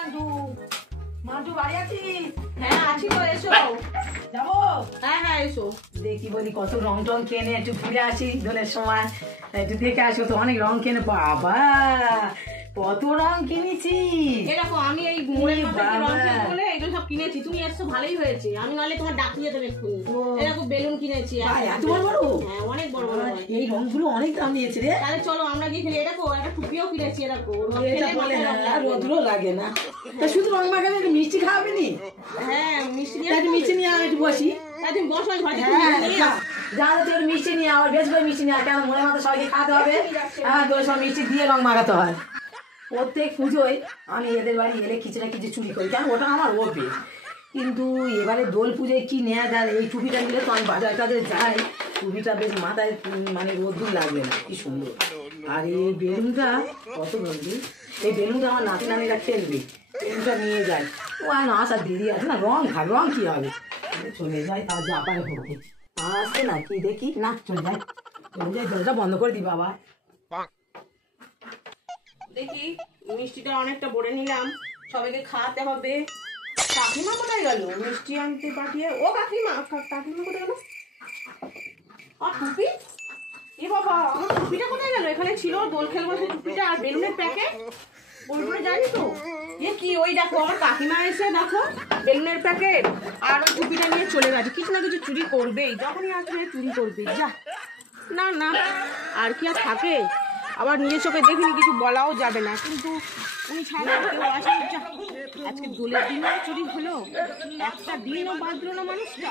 Mantoux, Mantoux বাড়ি আছিস? হ্যাঁ আছি তো, এসো। যাবো? হ্যাঁ এসো। দেখি বলি কত রং টং কেনে একটু ঘুরে আসি দোলের সময়, একটু দেখে আসো তো। অনেক রং কেনে, বাবা কত রং কিনেছি। এরকম আমি এই মোড়ের মাথায় রং কিনতে বলে এগুলো সব কিনেছি। তুমি এসছো ভালোই হয়েছে, আমি নাহলে তোমার ডাকিয়ে যেতাম এক্ষুনি। এরকম বেলুন কিনেছি। এত বড় বড়? হ্যাঁ অনেক বড় বড়। এই রংগুলো অনেক দাম নিয়েছে রে। তাহলে চলো আমরা গিয়ে খেলি। এরকম একটা টুপিও কিনেছি। এরকম এটা বলে না, রোদ্রও লাগে না। তা শুধু রং মাখালে একটু মিষ্টি খাওয়াবি নি? হ্যাঁ মিষ্টি নিয়ে একটু মিষ্টি নিয়ে আমি একটু বসি। তুমি বসো, আমি ঘরে যা তোর মিষ্টি নিয়ে আবার বেশ করে মিষ্টি নিয়ে, কেন মনে মতো সবাইকে খাওয়াতে হবে। হ্যাঁ তোর সব মিষ্টি দিয়ে রং মাখাতে হয়। প্রত্যেক পুজোয় আমি এদের বাড়ি এলে কিছু না কিছু চুরি করি, কেন ওটা আমার অভ্যেস। কিন্তু এবারে দোল পুজোয় কি নেওয়া যায়, এই টুপিটা নিলে তো আমি বাজার কাজে যাই, টুপিটা বেশ মাথায় মানে রোদ্দুর লাগবে না, কি সুন্দর। আর এই বেলুনটা কত রোদ্দুর, এই বেলুনটা আমার নাতি নানিরা খেলবে, বেলুনটা নিয়ে যায়। ও আর না আসার দেরি আছে না, রং খাক, রং কি হবে, চলে যায় তার যা পারে হোক। আসছে না কি দেখি, না চলে যায়, চলে যায়, দরজা বন্ধ করে দি বাবা। দেখি মিষ্টিটা অনেকটা ভরে নিলাম, সবাইকে খাওয়াতে হবে। কাকিমা কোথায় গেল মিষ্টি আনতে পাঠিয়ে? ও কাকিমা, কাকিমা কোথায় গেল? আর টুপি, এ বাবা আমার টুপিটা কোথায় গেল? এখানে ছিল দোল খেলবো সেই টুপিটা আর বেলুনের প্যাকেট, বলবো জানি তো। এ কি, ওই দেখো আমার কাকিমা এসে দেখো বেলুনের প্যাকেট আর ওই টুপিটা নিয়ে চলে গেছে। কিছু না কিছু চুরি করবেই, যখনই আসবে চুরি করবে। যা না না, আর কি আর থাকে। আবার নিজের চোখে দেখিনি, কিছু বলাও যাবে না, কিন্তু উনি ছাড়া কেউ আসে। আজকে দোলের দিনও চুরি হলো, একটা দিনও বাঁধলো না মানুষটা।